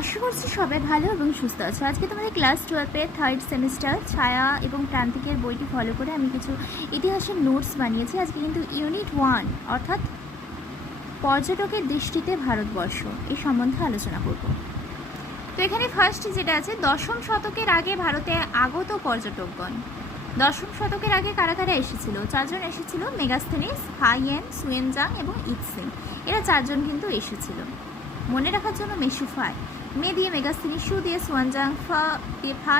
আশা করছি সবাই ভালো এবং সুস্থ আছো। আজকে তোমাদের ক্লাস 12-এর থার্ড সেমিস্টার ছায়া এবং প্রান্তিকের বইটি ফলো করে আমি কিছু ইতিহাসের নোটস বানিয়েছি। আজকে কিন্তু ইউনিট 1 অর্থাৎ পর্যটকের দৃষ্টিতে ভারতবর্ষ এই সম্বন্ধে আলোচনা করব। তো এখানে ফার্স্ট যেটা আছে, দশম শতকের আগে ভারতে আগত পর্যটকগণ। দশম শতকের আগে কারা কারা এসেছিল? চারজন এসেছিল, মেগাস্থেনিস, হাইয়েন, সুয়েনজাং এবং ইৎসিং। এরা চারজন কিন্তু এসেছিল। মনে রাখার জন্য মেশুফাই, মে দিয়ে মেগাস্থেনিস, সু দিয়ে সুয়ানজাং, ফা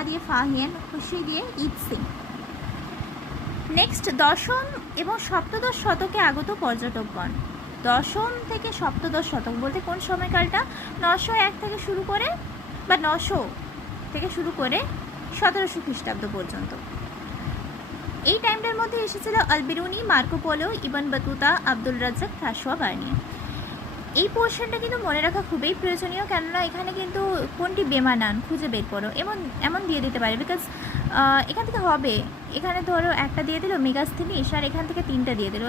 দিয়ে ফাহিয়েন, খুশি দিয়ে ইৎসিং। নেক্সট, দশম এবং সপ্তদশ শতকে আগত পর্যটকগণ। দশম থেকে সপ্তদশ শতক বলতে কোন সময়কালটা? 901 থেকে শুরু করে বা 900 থেকে শুরু করে 1700 খ্রিস্টাব্দ পর্যন্ত। এই টাইমটার মধ্যে এসেছিল Alberuni, Marco Polo, Ibn Battuta, Abdul Razzaq, Francois Bernier. এই পোর্শনটা কিন্তু মনে রাখা খুবই প্রয়োজনীয়, কেননা এখানে কিন্তু কোনটি বেমানান খুঁজে বের করো, এমন দিয়ে দিতে পারে। বিকজ এখান থেকে হবে, এখানে ধরো একটা দিয়ে দিল মেগাস্থেনিস আর এখান থেকে 3টা দিয়ে দিল,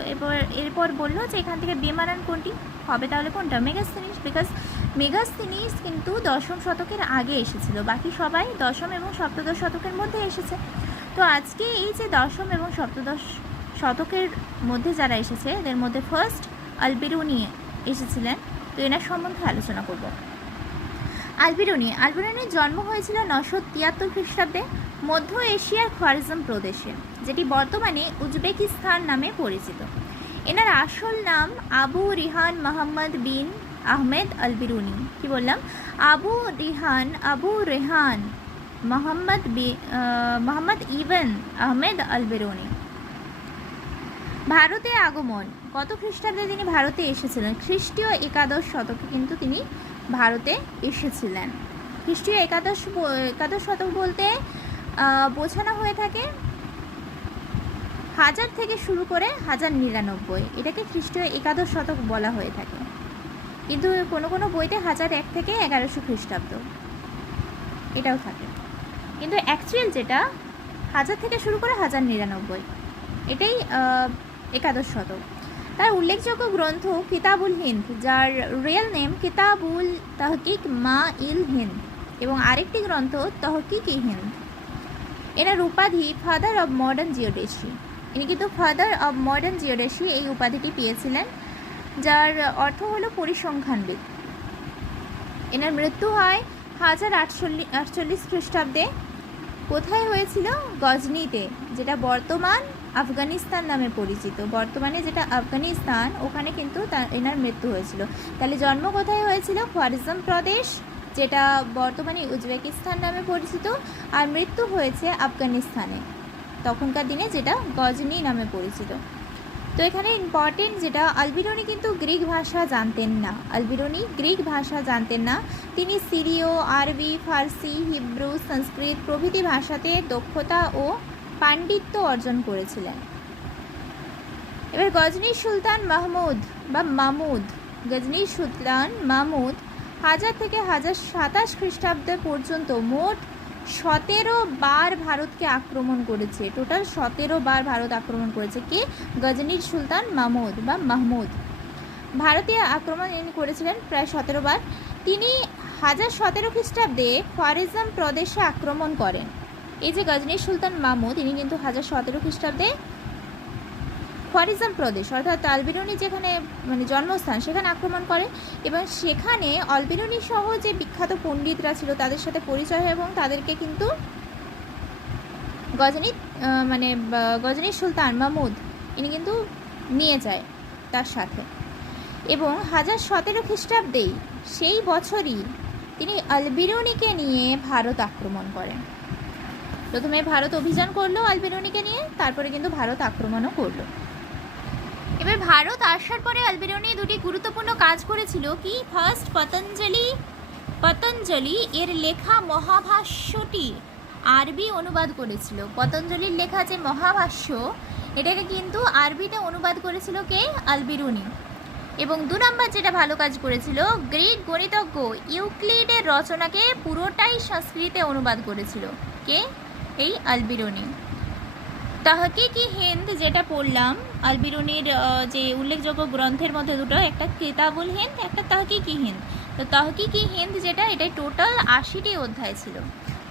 এরপর বললো যে এখান থেকে বেমানান কোনটি হবে, তাহলে কোনটা? মেগাস্থেনিস। বিকজ মেগাস্থেনিস কিন্তু দশম শতকের আগে এসেছিল, বাকি সবাই দশম এবং সপ্তদশ শতকের মধ্যে এসেছে। তো আজকে এই যে দশম এবং সপ্তদশ শতকের মধ্যে যারা এসেছে এদের মধ্যে ফার্স্ট আলবিরুনি এসেছিলেন, তো এনার সম্বন্ধে আলোচনা করব। আলবিরুনির জন্ম হয়েছিল 973 খ্রিস্টাব্দে মধ্য এশিয়ার খোয়ারিজম প্রদেশে, যেটি বর্তমানে উজবেকিস্তান নামে পরিচিত। এনার আসল নাম আবু রিহান মোহাম্মদ বিন আহমেদ আলবিরুনি। কি বললাম? আবু রেহান মোহাম্মদ ইবন আহমেদ আলবিরুনি। ভারতে আগমন, কত খ্রিস্টাব্দে তিনি ভারতে এসেছিলেন? খ্রিস্টীয় 11 শতকে কিন্তু তিনি ভারতে এসেছিলেন। খ্রিস্টীয় একাদশ শতক বলতে বোঝানো হয়ে থাকে 1000 থেকে শুরু করে 1099, এটাকে খ্রিস্টীয় 11 শতক বলা হয়ে থাকে। কিন্তু কোনো কোনো বইতে 1001 থেকে 1100 খ্রিস্টাব্দ এটাও থাকে, কিন্তু অ্যাকচুয়াল যেটা 1000 থেকে শুরু করে 1099, এটাই একাদশ শতক। তার উল্লেখযোগ্য গ্রন্থ কিতাবুল হিন্দ, যার রিয়েল নেম কিতাবুল তহকিক মা ইল হিন্দ, এবং আরেকটি গ্রন্থ তহকিক-ই হিন্দ। এনার উপাধি ফাদার অব মডার্ন জিওডেসি। ইনি কিন্তু ফাদার অব মডার্ন জিওডেসি এই উপাধিটি পেয়েছিলেন, যার অর্থ হলো পরিসংখ্যানবিদ। এনার মৃত্যু হয় 1048 খ্রিস্টাব্দে। কোথায় হয়েছিল? গজনিতে, যেটা বর্তমান আফগানিস্তান নামে পরিচিত। বর্তমানে যেটা আফগানিস্তান, ওখানে কিন্তু এনার মৃত্যু হয়েছিল। তাহলে জন্ম কোথায় হয়েছিল? খোয়ারিজম প্রদেশ, যেটা বর্তমানে উজবেকিস্তান নামে পরিচিত, আর মৃত্যু হয়েছে আফগানিস্তানে তখনকার দিনে, যেটা গজনি নামে পরিচিত। তো এখানে ইম্পর্টেন্ট যেটা, আলবিরুনি কিন্তু গ্রিক ভাষা জানতেন না। তিনি সিরিয়, আরবি, ফার্সি, হিব্রু, সংস্কৃত প্রভৃতি ভাষাতে দক্ষতা ও পাণ্ডিত্য অর্জন করেছিলেন। এবার গজনির সুলতান মাহমুদ 1000 থেকে 1027 খ্রিস্টাব্দ পর্যন্ত মোট 17 বার ভারতকে আক্রমণ করেছে। টোটাল 17 বার ভারত আক্রমণ করেছে। কে? গজনির সুলতান মাহমুদ। ভারতে আক্রমণ ইনি করেছিলেন প্রায় 17 বার। তিনি 1017 খ্রিস্টাব্দে খোয়ারিজম প্রদেশে আক্রমণ করেন। এই যে গজনির সুলতান মাহমুদ, ইনি কিন্তু 1017 খ্রিস্টাব্দে খোয়ারিজম প্রদেশ অর্থাৎ আলবিরুনি যেখানে মানে জন্মস্থান, সেখানে আক্রমণ করে, এবং সেখানে আলবিরুনি সহ যে বিখ্যাত পণ্ডিতরা ছিল তাদের সাথে পরিচয় হয়, এবং তাদেরকে কিন্তু গজনির সুলতান মাহমুদ ইনি কিন্তু নিয়ে যায় তার সাথে। এবং 1017 খ্রিস্টাব্দেই সেই বছরই তিনি আলবিরুনিকে নিয়ে ভারত আক্রমণ করেন। প্রথমে ভারত অভিযান করলো আলবিরুনিকে নিয়ে, তারপরে কিন্তু ভারত আক্রমণও করলো। এবার ভারত আসার পরে আলবিরুনি দুটি গুরুত্বপূর্ণ কাজ করেছিল। কি? ফার্স্ট, পতঞ্জলি এর লেখা মহাভাষ্যটি আরবি অনুবাদ করেছিল। পতঞ্জলির লেখা যে মহাভাষ্য, এটাকে কিন্তু আরবিতে অনুবাদ করেছিল কে? আলবিরুনি। এবং 2 নম্বর যেটা ভালো কাজ করেছিল, গ্রিক গণিতজ্ঞ ইউক্লিডের রচনাকে পুরোটাই সংস্কৃতে অনুবাদ করেছিল। কে? এই আলবিরুনি। তহকিক-ই হিন্দ যেটা পড়লাম, আলবিরুনির যে উল্লেখযোগ্য গ্রন্থের মধ্যে দুটো, একটা কিতাবুল হিন্দ, একটা তহকিক-ই হিন্দ। তো তহকিকি হিন্দ যেটা, এটাই টোটাল 80টি অধ্যায় ছিল।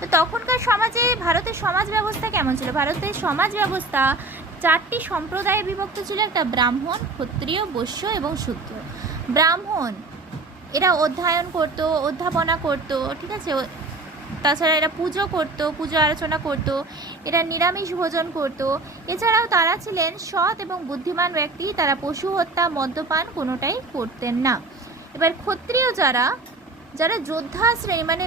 তো তখনকার সমাজে ভারতের সমাজ ব্যবস্থা কেমন ছিল? ভারতের সমাজ ব্যবস্থা 4টি সম্প্রদায়ে বিভক্ত ছিল। একটা ব্রাহ্মণ, ক্ষত্রিয়, বৈশ্য এবং শূদ্র। ব্রাহ্মণ এরা অধ্যয়ন করতো, অধ্যাপনা করতো, ঠিক আছে, তাছাড়া এরা পুজো করতো, পুজো আলোচনা করতো, এরা নিরামিষ ভোজন করতো। এছাড়াও তারা ছিলেন সৎ এবং বুদ্ধিমান ব্যক্তি, তারা পশু হত্যা, মদ্যপান কোনোটাই করতেন না। এবার ক্ষত্রিয় যারা যারা যোদ্ধা শ্রেণী, মানে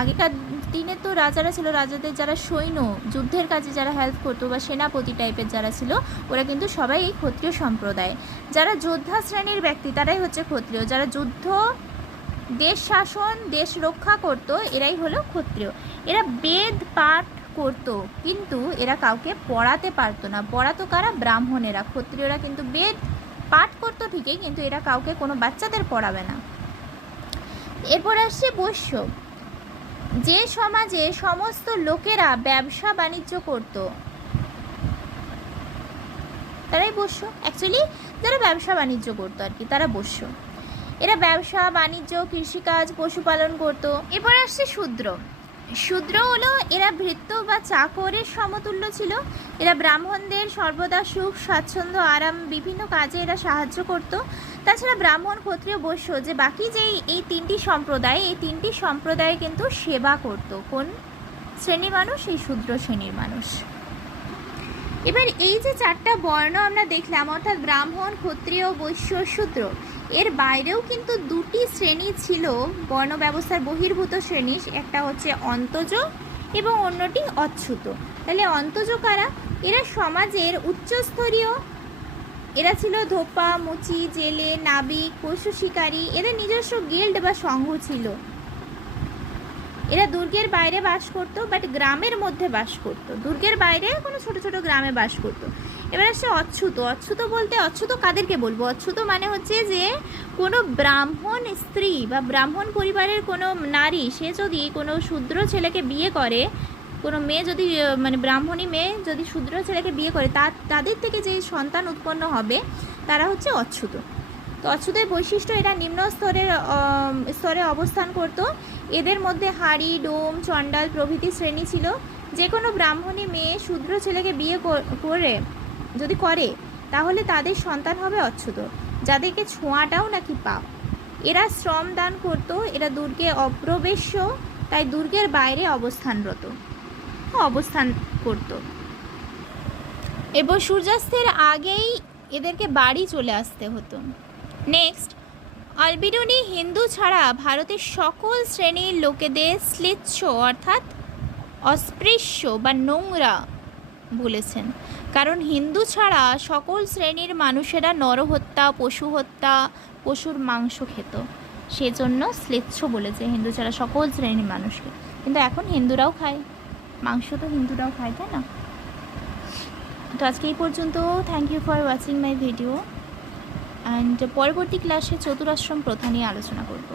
আগেকার দিনে তো রাজারা ছিল, রাজাদের যারা সৈন্য, যুদ্ধের কাজে যারা হেল্প করতো বা সেনাপতি টাইপের যারা ছিল, ওরা কিন্তু সবাই এই ক্ষত্রিয় সম্প্রদায়। যারা যোদ্ধা শ্রেণীর ব্যক্তি তারাই হচ্ছে ক্ষত্রিয়। যারা যুদ্ধ, দেশ শাসন, দেশ রক্ষা করতো, এরাই হলো ক্ষত্রিয়। এরা বেদ পাঠ করতো, কিন্তু এরা কাউকে পড়াতে পারতো না। পড়াতো কারা? ব্রাহ্মণেরা। ক্ষত্রিয়রা কিন্তু বেদ পাঠ করতো ঠিকই, কিন্তু এরা কাউকে, কোনো বাচ্চাদের পড়াবে না। এরপর আসছে বৈশ্য, যে সমাজে সমস্ত লোকেরা ব্যবসা বাণিজ্য করত, তারাই বৈশ্য। অ্যাকচুয়ালি যারা ব্যবসা বাণিজ্য করতো আর কি, তারা বৈশ্য। এরা ব্যবসা বাণিজ্য, কৃষিকাজ, পশুপালন করত। এরপর আসছে শূদ্র। শূদ্র হলো এরা ভৃত্য বা চাকরের সমতুল্য ছিল। এরা ব্রাহ্মণদের সর্বদা সুখ, স্বাচ্ছন্দ্য, আরাম, বিভিন্ন কাজে এরা সাহায্য করত। তাছাড়া ব্রাহ্মণ, ক্ষত্রিয়, বৈশ্য যে বাকি যে এই 3টি সম্প্রদায়, এই 3টি সম্প্রদায় কিন্তু সেবা করত। কোন শ্রেণীর মানুষ? এই শূদ্র শ্রেণীর মানুষ। এবার এই যে 4টা বর্ণ আমরা দেখলাম, অর্থাৎ ব্রাহ্মণ, ক্ষত্রিয়, বৈশ্য, শূদ্র, এর বাইরেও কিন্তু 2টি শ্রেণী ছিল বর্ণ ব্যবস্থার বহির্ভূত শ্রেণী। একটা হচ্ছে অন্তজ এবং অন্যটি অচ্যুত। তাহলে অন্তজ কারা? এরা সমাজের উচ্চস্তরীয়, এরা ছিল ধোপা, মুচি, জেলে, নাবিক, পশু শিকারী। এদের নিজস্ব গিল্ড বা সংঘ ছিল। এরা দুর্গের বাইরে বাস করতো, বাট গ্রামের মধ্যে বাস করতো। দুর্গের বাইরে কোনো ছোট ছোট গ্রামে বাস করতো। এবার আসছে অচ্যুত। অচ্যুত বলতে, অচ্যুত কাদেরকে বলবো? অচ্যুত মানে হচ্ছে যে কোনো ব্রাহ্মণ স্ত্রী বা ব্রাহ্মণ পরিবারের কোনো নারী, সে যদি কোনো শূদ্র ছেলেকে বিয়ে করে, কোনো মেয়ে যদি, মানে ব্রাহ্মণী মেয়ে যদি শূদ্র ছেলেকে বিয়ে করে, তাদের থেকে যে সন্তান উৎপন্ন হবে তারা হচ্ছে অচ্যুত। তো অচ্যুতের বৈশিষ্ট্য, এরা নিম্ন স্তরে অবস্থান করত। এদের মধ্যে হাড়ি, ডোম, চণ্ডাল প্রভৃতি শ্রেণী ছিল। যে কোনো ব্রাহ্মণী মেয়ে শূদ্র ছেলেকে বিয়ে করে যদি করে, তাহলে তাদের সন্তান হবে অচ্যুত, যাদেরকে ছোঁয়াটাও নাকি পাপ। এরা শ্রম দান করত। এরা দুর্গে অপ্রবেশ্য, তাই দুর্গের বাইরে অবস্থান করত। এবং সূর্যাস্তের আগেই এদেরকে বাড়ি চলে আসতে হতো। নেক্সট, আলবিরুনি হিন্দু ছাড়া ভারতের সকল শ্রেণীর লোকেদের শ্লেচ্ছ অর্থাৎ অস্পৃশ্য বা নোংরা বলেছেন। কারণ হিন্দু ছাড়া সকল শ্রেণীর মানুষেরা নরহত্যা, পশু হত্যা, পশুর মাংস খেত, সেজন্য শ্লেচ্ছ বলেছে হিন্দু ছাড়া সকল শ্রেণীর মানুষকে। কিন্তু এখন হিন্দুরাও খায় মাংস, তো হিন্দুরাও খায়, তাই না? তো আজকে এই পর্যন্ত। Thank you for watching my video. And পরবর্তী ক্লাসে চতুরাশ্রম প্রথা নিয়ে আলোচনা করব।